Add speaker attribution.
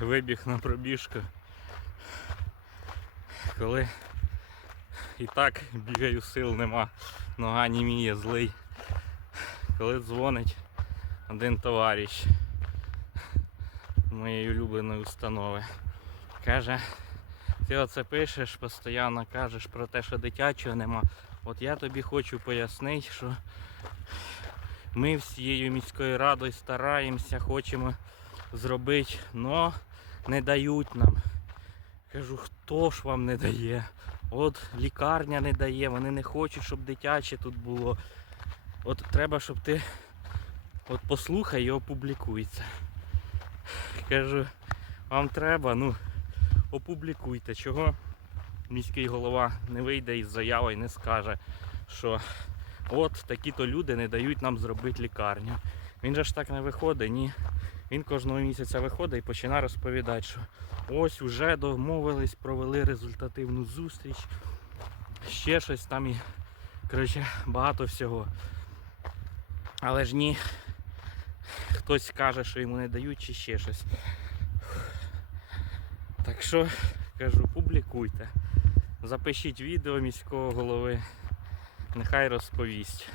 Speaker 1: вибіг на пробіжку. Коли і так бігаю, сил нема, нога німіє, злий. Коли дзвонить один товариш моєї улюбленої установи. Каже, ти оце пишеш, постійно кажеш про те, що дитячого нема. От я тобі хочу пояснити, що ми всією міською радою стараємося, хочемо зробити, але не дають нам. Кажу, хто ж вам не дає? От лікарня не дає, вони не хочуть, щоб дитяче тут було. От треба, щоб ти от послухай і опублікуй це. Кажу, вам треба, ну, опублікуйте, чого міський голова не вийде із заяви і не скаже, що от такі-то люди не дають нам зробити лікарню. Він же ж так не виходить, ні. Він кожного місяця виходить і починає розповідати, що ось уже домовились, провели результативну зустріч, ще щось там і коротше, багато всього. Але ж ні, хтось каже, що йому не дають чи ще щось. Так що кажу, публікуйте. Запишіть відео міського голови, нехай розповість.